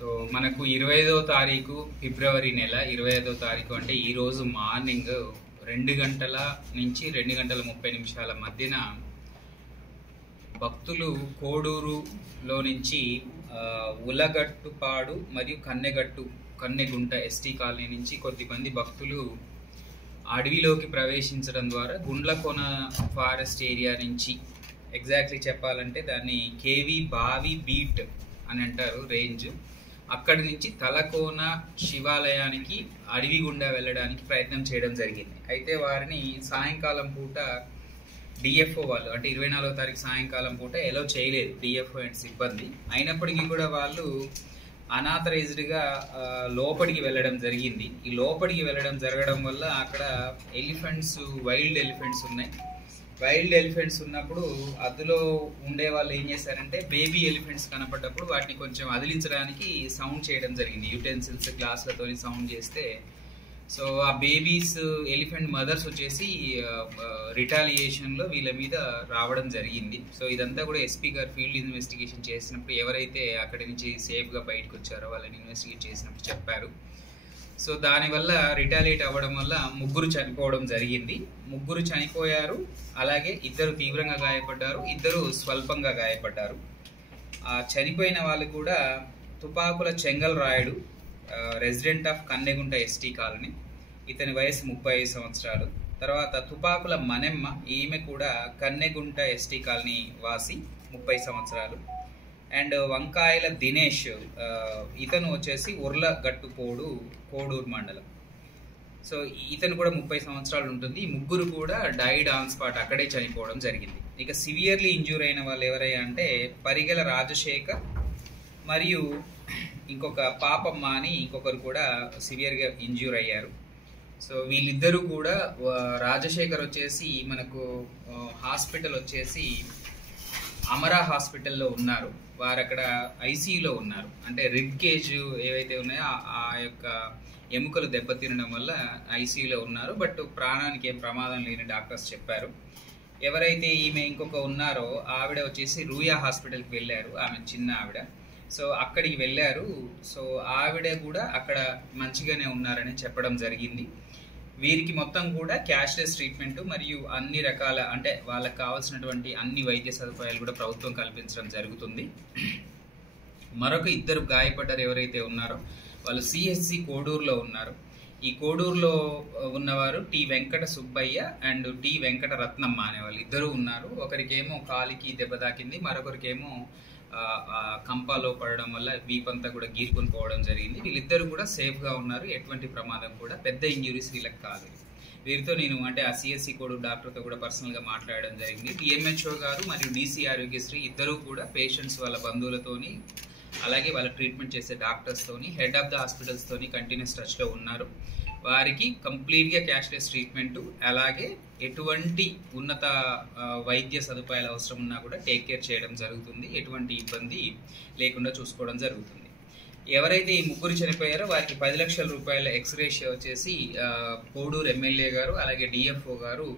So మనకు 25వ తారీఖు ఫిబ్రవరి నెల 25వ తారీఖు అంటే ఈరోజు మార్నింగ్ 2 గంటల నుంచి 2 గంటల 30 నిమిషాల మధ్యన భక్తులు కోడూరులో నుంచి ఉలగట్టుపాడు మరియు కన్నెగుంట ఎస్టీ కాలనీ నుంచి కొద్దిమంది భక్తులు అడవిలోకి ప్రవేశించడం ద్వారా గుండ్లకోన ఫారెస్ట్ ఏరియా నుంచి ఎగ్జాక్ట్లీ చెప్పాలంటే దాన్ని కేవి బావి బీట్ అని అంటారు రేంజ్, అక్కడి నుంచి తలకోన శివాలయానికి అడవి గుండా వెళ్ళడానికి ప్రయత్నం చేయడం జరిగింది. అయితే వారిని సాయంకాలం పూట డిఎఫ్ఓ వాళ్ళు అంటే 24వ తారీఖు సాయంకాలం పూట ఎలో చేయలేదు డిఎఫ్ఓ అండ్ సిబ్బంది. అయినప్పటికీ కూడా వాళ్ళు అనాథరైజ్డ్గా లోపలికి వెళ్ళడం జరిగింది. ఈ లోపలికి వెళ్ళడం జరగడం వల్ల అక్కడ ఎలిఫెంట్స్, వైల్డ్ ఎలిఫెంట్స్ ఉన్నాయి. వైల్డ్ ఎలిఫెంట్స్ ఉన్నప్పుడు అందులో ఉండే వాళ్ళు ఏం చేశారంటే బేబీ ఎలిఫెంట్స్ కనపడ్డప్పుడు వాటిని కొంచెం అదిలించడానికి సౌండ్ చేయడం జరిగింది. యూటెన్సిల్స్ గ్లాసులతో సౌండ్ చేస్తే సో ఆ బేబీస్ ఎలిఫెంట్ మదర్స్ వచ్చేసి రిటాలియేషన్లో వీళ్ళ మీద రావడం జరిగింది. సో ఇదంతా కూడా ఎస్పీ గారు ఫీల్డ్ ఇన్వెస్టిగేషన్ చేసినప్పుడు ఎవరైతే అక్కడి నుంచి సేఫ్గా బయటకు వచ్చారో వాళ్ళని ఇన్వెస్టిగేట్ చేసినప్పుడు చెప్పారు. సో దానివల్ల రిటాలియేట్ అవ్వడం వల్ల 3 చనిపోవడం జరిగింది. 3 చనిపోయారు, అలాగే 2 తీవ్రంగా గాయపడ్డారు, 2 స్వల్పంగా గాయపడ్డారు. ఆ చనిపోయిన వాళ్ళు కూడా Tupakula Chengal Rayudu, resident of Kannegunta ST colony, ఇతని వయసు 35 సంవత్సరాలు. తర్వాత తుపాకుల మనెమ్మ, ఈమె కూడా కన్నెగుంట ఎస్టీ కాలనీ వాసి, 30 సంవత్సరాలు. అండ్ వంకాయల దినేష్, ఇతను వచ్చేసి ఉర్లగట్టుపోడు కోడూరు మండలం. సో ఇతను కూడా 30 సంవత్సరాలు ఉంటుంది. ఈ 3 కూడా డైడ్ ఆన్ స్పాట్, అక్కడే చనిపోవడం జరిగింది. ఇక సివియర్లీ ఇంజ్యూర్ అయిన వాళ్ళు ఎవరయ్యా అంటే పరిగెల రాజశేఖర్ మరియు ఇంకొక పాపమ్మ అని ఇంకొకరు కూడా సివియర్గా ఇంజ్యూర్ అయ్యారు. సో వీళ్ళిద్దరూ కూడా రాజశేఖర్ వచ్చేసి మనకు హాస్పిటల్ వచ్చేసి అమరా హాస్పిటల్లో ఉన్నారు. వారు అక్కడ ఐసీయూలో ఉన్నారు. అంటే రిబ్ కేజ్ ఏవైతే ఉన్నాయో ఆ యొక్క ఎముకలు దెబ్బతినడం వల్ల ఐసీయూలో ఉన్నారు. బట్ ప్రాణానికి ఏం ప్రమాదం లేని డాక్టర్స్ చెప్పారు. ఎవరైతే ఈమె ఇంకొక ఉన్నారో ఆవిడ వచ్చేసి రూయా హాస్పిటల్కి వెళ్ళారు, ఆమె చిన్న ఆవిడ. సో అక్కడికి వెళ్ళారు. సో ఆవిడ కూడా అక్కడ మంచిగానే ఉన్నారని చెప్పడం జరిగింది. వీరికి మొత్తం కూడా క్యాష్లెస్ ట్రీట్మెంట్ మరియు అన్ని రకాల అంటే వాళ్ళకి కావాల్సినటువంటి అన్ని వైద్య సదుపాయాలు కూడా ప్రభుత్వం కల్పించడం జరుగుతుంది. మరొక 2 గాయపడ్డారు ఎవరైతే ఉన్నారో వాళ్ళు సిఎస్సి కోడూరులో ఉన్నారు. ఈ కోడూరులో ఉన్నవారు T Venkata Subbaiah and T Venkata Ratnamma అనే వాళ్ళు 2 ఉన్నారు. ఒకరికేమో కాలికి దెబ్బ తాకింది, మరొకరికేమో కంపాలో పడడం వల్ల వీపంతా కూడా గీరుకొని పోవడం జరిగింది. వీళ్ళిద్దరు కూడా సేఫ్గా ఉన్నారు, ఎటువంటి ప్రమాదం కూడా పెద్ద ఇంజురీస్ వీళ్ళకి కాలేదు. వీరితో నేను అంటే ఆ సిఎస్సి కోడూరు డాక్టర్తో కూడా పర్సనల్గా మాట్లాడడం జరిగింది. డిఎంహెచ్ఓ గారు మరియు డీసీ ఆరోగ్యశ్రీ ఇద్దరు కూడా పేషెంట్స్ వాళ్ళ బంధువులతోని అలాగే వాళ్ళ ట్రీట్మెంట్ చేసే డాక్టర్స్తోని హెడ్ ఆఫ్ ద హాస్పిటల్స్తోని కంటిన్యూస్ టచ్లో ఉన్నారు. వారికి కంప్లీట్గా క్యాష్లెస్ ట్రీట్మెంట్ అలాగే ఎటువంటి ఉన్నత వైద్య సదుపాయాలు అవసరం ఉన్నా కూడా టేక్ కేర్ చేయడం జరుగుతుంది. ఎటువంటి ఇబ్బంది లేకుండా చూసుకోవడం జరుగుతుంది. ఎవరైతే ఈ 3 చనిపోయారో వారికి 10 లక్షల రూపాయల ఎక్స్గ్రేషియా వచ్చేసి కోడూరు ఎమ్మెల్యే గారు అలాగే డిఎఫ్ఓ గారు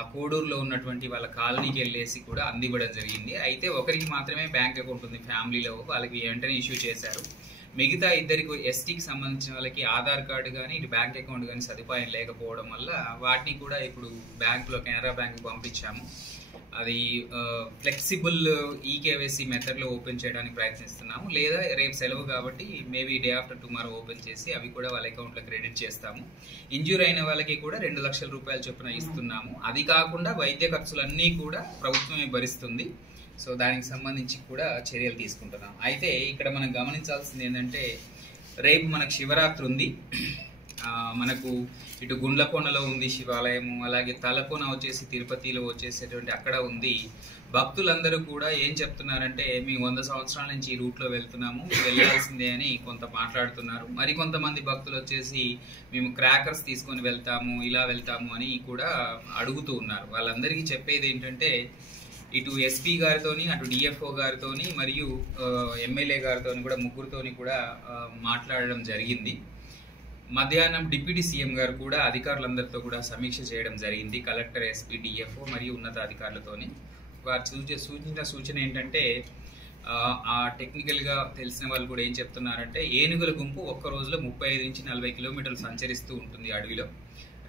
ఆ కోడూరులో ఉన్నటువంటి వాళ్ళ కాలనీకి వెళ్ళేసి కూడా అందివ్వడం జరిగింది. అయితే ఒకరికి మాత్రమే బ్యాంక్ అకౌంట్ ఉంది ఫ్యామిలీలో, వాళ్ళకి వెంటనే ఇష్యూ చేశారు. మిగతా 2 ఎస్టీకి సంబంధించిన వాళ్ళకి ఆధార్ కార్డు కానీ ఇటు బ్యాంక్ అకౌంట్ కానీ సదుపాయం లేకపోవడం వల్ల వాటిని కూడా ఇప్పుడు బ్యాంకులో కెనరా బ్యాంకు పంపించాము. అది ఫ్లెక్సిబుల్ ఈకేవైసీ మెథడ్లో ఓపెన్ చేయడానికి ప్రయత్నిస్తున్నాము. లేదా రేపు సెలవు కాబట్టి maybe day after tomorrow open చేసి అవి కూడా వాళ్ళ అకౌంట్లో క్రెడిట్ చేస్తాము. ఇంజ్యూర్ అయిన వాళ్ళకి కూడా 2 లక్షల రూపాయల చొప్పున ఇస్తున్నాము. అది కాకుండా వైద్య ఖర్చులన్నీ కూడా ప్రభుత్వమే భరిస్తుంది. సో దానికి సంబంధించి కూడా చర్యలు తీసుకుంటున్నాం. అయితే ఇక్కడ మనం గమనించాల్సింది ఏంటంటే రేపు మనకు శివరాత్రి ఉంది. మనకు ఇటు గుండ్లకోనలో ఉంది శివాలయము, అలాగే తలకోన వచ్చేసి తిరుపతిలో వచ్చేసేటువంటి అక్కడ ఉంది. భక్తులందరూ కూడా ఏం చెప్తున్నారంటే మేము 100 సంవత్సరాల నుంచి ఈ రూట్లో వెళ్తున్నాము, వెళ్ళాల్సిందే అని కొంత మాట్లాడుతున్నారు. మరికొంతమంది భక్తులు వచ్చేసి మేము క్రాకర్స్ తీసుకొని వెళ్తాము, ఇలా వెళ్తాము అని కూడా అడుగుతూ ఉన్నారు. వాళ్ళందరికీ చెప్పేది ఏంటంటే ఇటు ఎస్పీ గారితోని అటు డిఎఫ్ఓ గారితోని మరియు ఎమ్మెల్యే గారితోని కూడా 3తోని కూడా మాట్లాడడం జరిగింది. మధ్యాహ్నం డిప్యూటీ సీఎం గారు కూడా అధికారులందరితో కూడా సమీక్ష చేయడం జరిగింది. కలెక్టర్, ఎస్పీ, డిఎఫ్ఓ మరియు ఉన్నత అధికారులతోని. వారు సూచించిన సూచన ఏంటంటే టెక్నికల్గా తెలిసిన వాళ్ళు కూడా ఏం చెప్తున్నారంటే ఏనుగుల గుంపు ఒక్క రోజులో 35 నుంచి 40 కిలోమీటర్లు సంచరిస్తూ ఉంటుంది అడవిలో.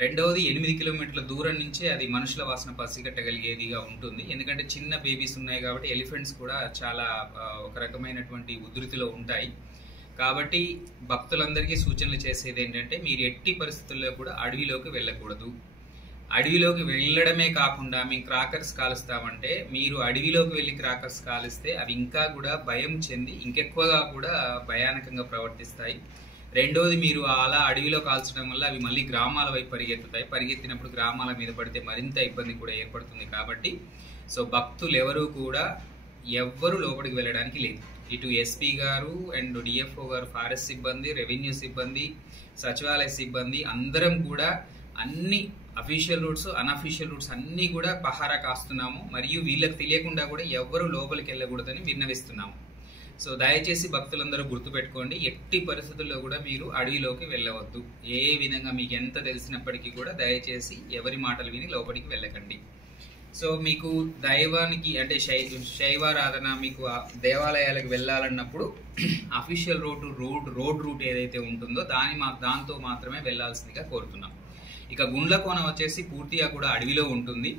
రెండవది 8 కిలోమీటర్ల దూరం నుంచే అది మనుషుల వాసన పసిగట్టగలిగేదిగా ఉంటుంది. ఎందుకంటే చిన్న బేబీస్ ఉన్నాయి కాబట్టి ఎలిఫెంట్స్ కూడా చాలా ఒక రకమైనటువంటి ఉధృతిలో ఉంటాయి. కాబట్టి భక్తులందరికీ సూచనలు చేసేది ఏంటంటే మీరు ఎట్టి పరిస్థితుల్లో కూడా అడవిలోకి వెళ్ళకూడదు. అడవిలోకి వెళ్ళడమే కాకుండా మేము క్రాకర్స్ కాలుస్తామంటే మీరు అడవిలోకి వెళ్ళి క్రాకర్స్ కాలిస్తే అవి ఇంకా కూడా భయం చెంది ఇంకెక్కువగా కూడా భయానకంగా ప్రవర్తిస్తాయి. రెండోది మీరు అలా అడవిలో కాల్చడం వల్ల అవి మళ్ళీ గ్రామాల వైపు పరిగెత్తుతాయి. పరిగెత్తినప్పుడు గ్రామాల మీద పడితే మరింత ఇబ్బంది కూడా ఏర్పడుతుంది. కాబట్టి భక్తులు ఎవ్వరు లోపలికి వెళ్ళడానికి లేదు. ఇటు ఎస్పీ గారు అండ్ డిఎఫ్ఓ గారు, ఫారెస్ట్ సిబ్బంది, రెవెన్యూ సిబ్బంది, సచివాలయ సిబ్బంది అందరం కూడా అన్ని అఫీషియల్ రూట్స్, అన్అఫీషియల్ రూట్స్ అన్నీ కూడా పహారా కాస్తున్నాము. మరియు వీళ్ళకి తెలియకుండా కూడా ఎవ్వరు లోపలికి వెళ్ళకూడదని విన్నవిస్తున్నాము. దయచేసి భక్తులందరూ గుర్తుపెట్టుకోండి, ఎట్టి పరిస్థితుల్లో కూడా మీరు అడవిలోకి వెళ్ళవద్దు. ఏ విధంగా మీకు ఎంత తెలిసినప్పటికీ కూడా దయచేసి ఎవరి మాటలు విని లోపలికి వెళ్ళకండి. మీకు దైవానికి అంటే శైవారాధన మీకు దేవాలయాలకు వెళ్ళాలన్నప్పుడు అఫీషియల్ రోడ్ రూట్ ఏదైతే ఉంటుందో దాంతో మాత్రమే వెళ్ళాల్సిందిగా కోరుతున్నాం. ఇక గుండ్లకోన వచ్చేసి పూర్తిగా కూడా అడవిలో ఉంటుంది.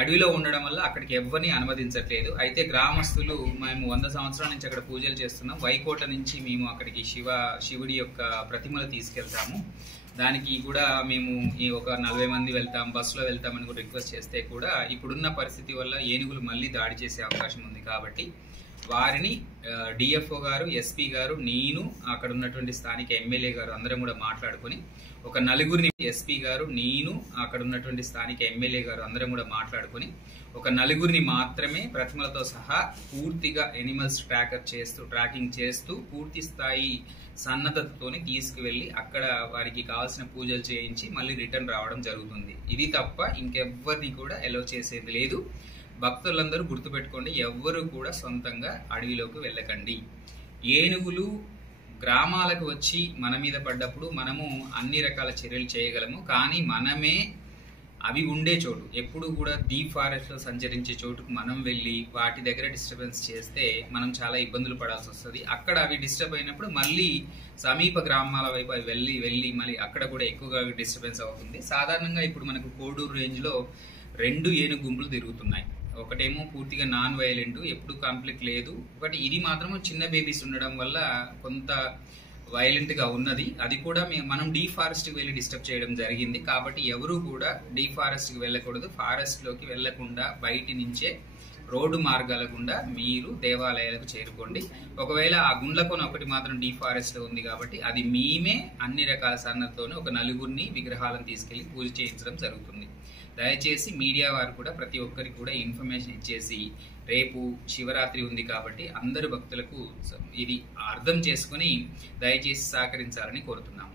అడవిలో ఉండడం వల్ల అక్కడికి ఎవరిని అనుమతించట్లేదు. అయితే గ్రామస్తులు మేము 100 సంవత్సరాల నుంచి అక్కడ పూజలు చేస్తున్నాం. వైకోట నుంచి మేము అక్కడికి శివుడి యొక్క ప్రతిమలు తీసుకెళ్తాము. దానికి కూడా మేము ఒక 40 మంది వెళ్తాం, బస్సులో వెళ్తామని కూడా రిక్వెస్ట్ చేస్తే కూడా ఇప్పుడున్న పరిస్థితి వల్ల ఏనుగులు మళ్ళీ దాడి చేసే అవకాశం ఉంది. కాబట్టి వారిని డిఎఫ్ఓ గారు, ఎస్పీ గారు, నేను, అక్కడ ఉన్నటువంటి స్థానిక ఎమ్మెల్యే గారు అందరం కూడా మాట్లాడుకొని ఒక నలుగురిని, ఎస్పీ గారు, నేను, అక్కడ ఉన్నటువంటి స్థానిక ఎమ్మెల్యే గారు అందరం కూడా మాట్లాడుకొని ఒక నలుగురిని మాత్రమే ప్రతిమలతో సహా పూర్తిగా ఎనిమల్స్ ట్రాకింగ్ చేస్తూ పూర్తి స్థాయి సన్నద్ధతతోని తీసుకువెళ్ళి అక్కడ వారికి కావాల్సిన పూజలు చేయించి మళ్ళీ రిటర్న్ రావడం జరుగుతుంది. ఇది తప్ప ఇంకెవ్వరిని కూడా ఎలో చేసేది లేదు. భక్తులందరూ గుర్తుపెట్టుకోండి, ఎవ్వరూ కూడా సొంతంగా అడవిలోకి వెళ్ళకండి. ఏనుగులు గ్రామాలకు వచ్చి మన మీద పడ్డప్పుడు మనము అన్ని రకాల చర్యలు చేయగలము. కానీ మనమే అవి ఉండే చోటు, ఎప్పుడు కూడా డీప్ ఫారెస్ట్లో సంచరించే చోటుకు మనం వెళ్ళి వాటి దగ్గర డిస్టర్బెన్స్ చేస్తే మనం చాలా ఇబ్బందులు పడాల్సి వస్తుంది. అక్కడ అవి డిస్టర్బ్ అయినప్పుడు మళ్ళీ సమీప గ్రామాల వైపు అవి వెళ్ళి మళ్ళీ అక్కడ కూడా ఎక్కువగా డిస్టర్బెన్స్ అవుతుంది. సాధారణంగా ఇప్పుడు మనకు కోడూరు రేంజ్లో 2 ఏనుగు గుంపులు తిరుగుతున్నాయి. ఒకటేమో పూర్తిగా నాన్ వైలెంట్, ఎప్పుడు కాన్ఫ్లిక్ట్ లేదు. ఒకటి ఇది మాత్రం చిన్న బేబీస్ ఉండడం వల్ల కొంత వైలెంట్ గా ఉన్నది. అది కూడా మనం డీఫారెస్ట్ కి వెళ్ళి డిస్టర్బ్ చేయడం జరిగింది. కాబట్టి ఎవరు కూడా డీఫారెస్ట్ కి వెళ్ళకూడదు. ఫారెస్ట్ లోకి వెళ్లకుండా బయటి నుంచే రోడ్డు మార్గాల గుండా మీరు దేవాలయాలకు చేరుకోండి. ఒకవేళ ఆ గుండ్లకోన ఒకటి మాత్రం డీఫారెస్ట్ లో ఉంది కాబట్టి అది మేమే అన్ని రకాల సన్నద్ధతోనే ఒక నలుగురిని విగ్రహాలను తీసుకెళ్లి పూజ చేయించడం జరుగుతుంది. దయచేసి మీడియా వారు కూడా ప్రతి ఒక్కరికి కూడా ఇన్ఫర్మేషన్ ఇచ్చేసి రేపు శివరాత్రి ఉంది కాబట్టి అందరు భక్తులకు ఇది అర్థం చేసుకుని దయచేసి సహకరించాలని కోరుతున్నాము.